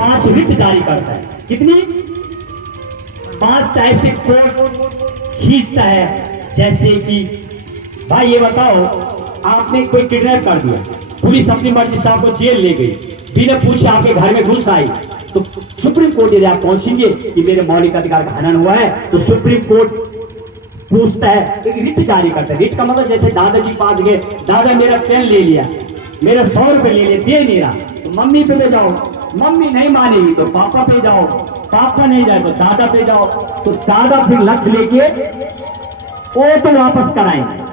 5 writ जारी करता है। कितनी? 5 टाइप से कोर्ट खींचता है। जैसे कि भाई ये बताओ, आपने कोई किडनैप कर दिया, पुलिस अपनी मर्जी से आपको जेल ले गई, बिना पूछे आपके घर में घुस आई, तो सुप्रीम कोर्ट यदि आप पहुंचेंगे कि मेरे मौलिक अधिकार का हनन हुआ है, तो सुप्रीम कोर्ट पूछता है, एक रिट जारी करता है। रिट का मतलब जैसे दादाजी पास गए, दादा मेरा पेन ले लिया, मेरा 100 रुपए ले लिया, दे नहीं रहा, तो मम्मी पे जाओ, मम्मी नहीं मानेगी तो पापा पे जाओ, पापा नहीं जाए तो दादा पे जाओ, तो दादा फिर लख लेके वो तो वापस कराएंगे।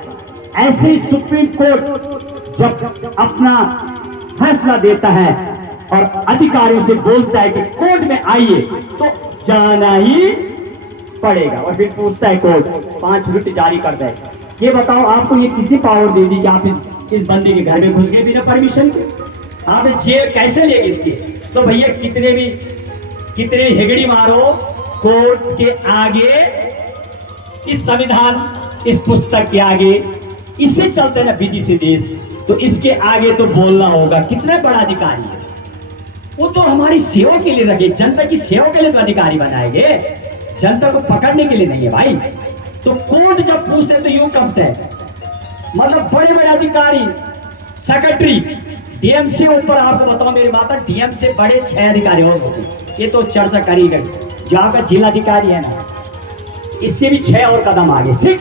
ऐसे ही सुप्रीम कोर्ट जब अपना फैसला देता है और अधिकारियों से बोलता है कि कोर्ट में आइए, तो जाना ही पड़ेगा। और फिर पूछता है कोर्ट, 5 रिट जारी करता है। ये बताओ, आपको ये किसी पावर दे दी कि आप इस बंदे के घर में घुस गए बिना परमिशन के? आप जेल कैसे लेंगे इसके? तो भैया कितने हेगड़ी मारो, कोर्ट के आगे, इस संविधान, इस पुस्तक के आगे, इससे चलते ना विधि से देश, तो इसके आगे तो बोलना होगा। कितने बड़ा अधिकारी है वो, तो हमारी सेवा के लिए रखे, जनता की सेवा के लिए तो अधिकारी बनाएंगे, जनता को पकड़ने के लिए नहीं है भाई। तो कोर्ट जब पूछते हैं तो यूं करते हैं, मतलब बड़े बड़े अधिकारी, सेक्रेटरी, डीएम से ऊपर, आपको बताओ मेरी माता, डीएम से बड़े 6 अधिकारी और होते, ये तो चर्चा करी गई। जो आपका जिलाधिकारी है ना, इससे भी 6 और कदम आगे, 6।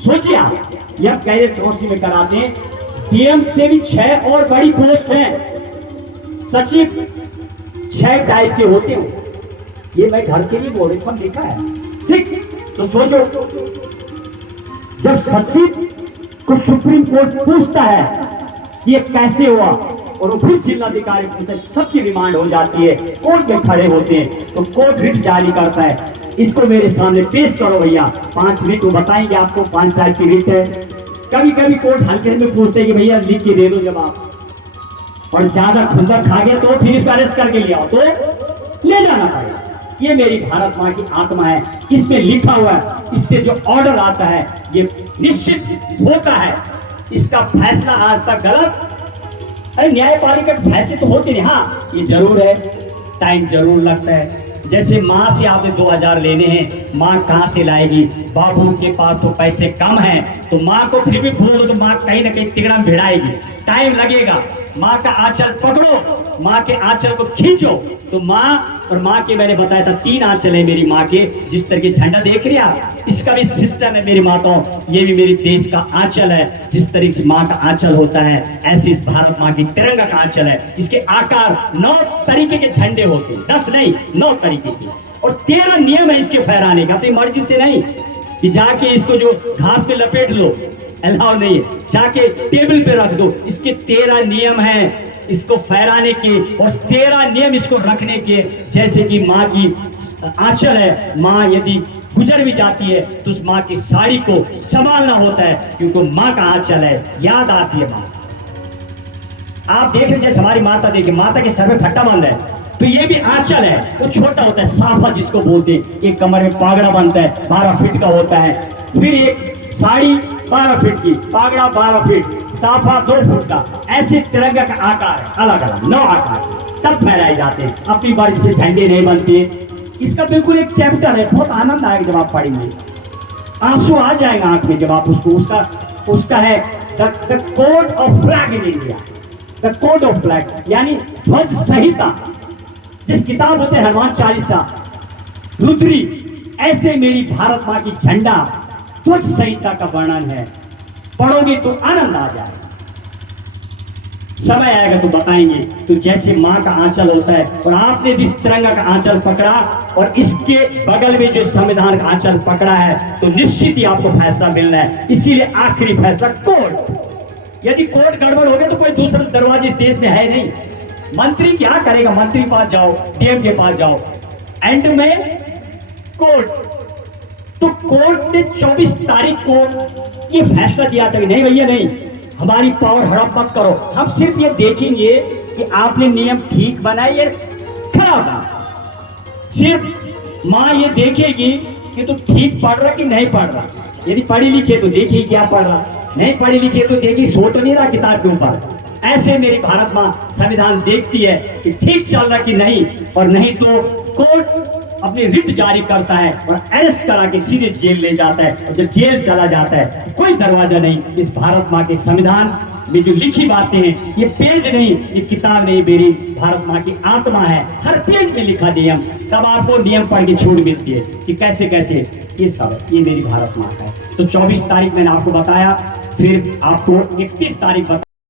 सोचिए आप, यह कैडेट कोर्स में कराते हैं, डीएम से भी 6 और बड़ी पोस्ट है, सचिव 6 टाइप के होते हैं। ये मैं घर से नहीं बोल रही, सब लिखा है, 6। तो सोचो, जब सचिव को सुप्रीम कोर्ट पूछता है कि ये कैसे हुआ, और वो फिर जिलाधिकारी पूछते हैं, सबकी रिमांड हो जाती है, कोर्ट में खड़े होते हैं, तो कोर्ट रिट जारी करता है, इसको मेरे सामने पेश करो भैया। 5 रिट वो बताएंगे आपको, 5 टाइप की रिट है। कभी कभी कोर्ट हल्के में पूछते हैं कि भैया लिख के दे दो जवाब, और ज्यादा खुंदक खा गया तो फिर इसको अरेस्ट करके ले आओ, तो ले जाना पड़ेगा। ये मेरी भारत माँ की आत्मा है, इसमें लिखा हुआ है, इससे जो ऑर्डर आता है ये निश्चित होता है। इसका फैसला आज तक गलत, अरे न्यायपालिका के फैसले तो होते नहीं, हाँ ये जरूर है, टाइम जरूर लगता है। जैसे माँ से आपने 2000 लेने हैं, माँ कहाँ से लाएगी? बाबू के पास तो पैसे कम हैं, तो माँ को फिर भी बोलो तो माँ कहीं ना कहीं तिगड़ा भिड़ाएगी, टाइम लगेगा। माँ का आंचल पकड़ो, माँ के आंचल को खींचो, तो माँ, और माँ के मैंने बताया था 3 आंचल है मेरी माँ के, जिस तरह के झंडा देख रहे हैं आप, इसका भी सिस्टम है मेरी माताओं, ये भी मेरी देश का आंचल है। जिस तरह से माँ का आंचल होता है, ऐसे इस भारत माँ की तिरंगा का आंचल है। इसके आकार 9 तरीके के झंडे होते हैं, 10 नहीं 9 तरीके के, और 13 नियम है इसके फहराने का, अपनी मर्जी से नहीं कि जाके इसको जो घास पे लपेट लो, अलाउ नहीं है, जाके टेबल पे रख दो। इसके 13 नियम हैं इसको फहराने के, और 13 नियम इसको रखने के। जैसे कि माँ की आंचल है, माँ यदि गुजर भी जाती है तो उस माँ की साड़ी को संभालना होता है, क्योंकि माँ का आंचल है, याद आती है माँ। आप देख रहे जैसे हमारी माता, देखिए माता के सर में फट्टा बंद है, तो ये भी आंचल है, वो छोटा होता है, साफा जिसको बोलते हैं। एक कमर में पागड़ा बनता है, 12 फीट का होता है, फिर एक साड़ी 12 फीट की, पागड़ा 12 फीट, साफा 2 फुट का। ऐसे तिरंगा का आकार है, अलग अलग 9 आकार, तब फहराए जाते हैं। अपनी बारिश से झंडे नहीं बनते। इसका बिल्कुल एक चैप्टर है, बहुत आनंद आएगा जब आप पढ़ेंगे, आंसू आ जाएगा आंख में जब आप उसका है the code of flag in India, the code of flag, यानी ध्वज संहिता, जिस किताब होते हैं हनुमान चालीसा, रुद्री, ऐसे मेरी भारत माँ की झंडा ध्वज संहिता का वर्णन है। पढ़ोगे तो आनंद आ जाए, समय आएगा तो बताएंगे। तो जैसे माँ का आंचल होता है, और आपने जिस तिरंगा का आंचल पकड़ा और इसके बगल में जो संविधान का आंचल पकड़ा है, तो निश्चित ही आपको फैसला मिलना है। इसीलिए आखिरी फैसला कोर्ट। यदि कोर्ट गड़बड़ हो गया तो कोई दूसरा दरवाजे इस देश में है नहीं। मंत्री क्या करेगा? मंत्री पास जाओ, डीएम के पास जाओ, एंड में कोर्ट। तो कोर्ट ने 24 तारीख को ये फैसला दिया था कि नहीं भैया नहीं, हमारी पावर हड़प मत करो, हम सिर्फ ये देखेंगे कि आपने नियम ठीक बनाए या खराब बनाए। सिर्फ माँ ये देखेगी कि तू ठीक पढ़ रहा कि नहीं पढ़ रहा। यदि पढ़ी लिखे तो देखिए क्या पढ़ रहा, नहीं पढ़ी लिखी तो देखिए सो तो नहीं रहा किताब के ऊपर, ऐसे मेरी भारत माँ संविधान देखती है कि ठीक चल रहा कि नहीं, और नहीं तो कोर्ट अपनी रिट जारी करता है और अरेस्ट करा के सीधे जेल ले जाता है, और जब जेल चला जाता है कोई दरवाजा नहीं। इस भारत माँ के संविधान में जो लिखी बातें हैं, ये पेज नहीं, ये किताब नहीं, मेरी भारत माँ की आत्मा है। हर पेज में लिखा नियम, तब आपको नियम पढ़ के छूट मिलती है कि कैसे कैसे ये सब, ये मेरी भारत माँ है। तो 24 तारीख मैंने आपको बताया, फिर आपको 31 तारीख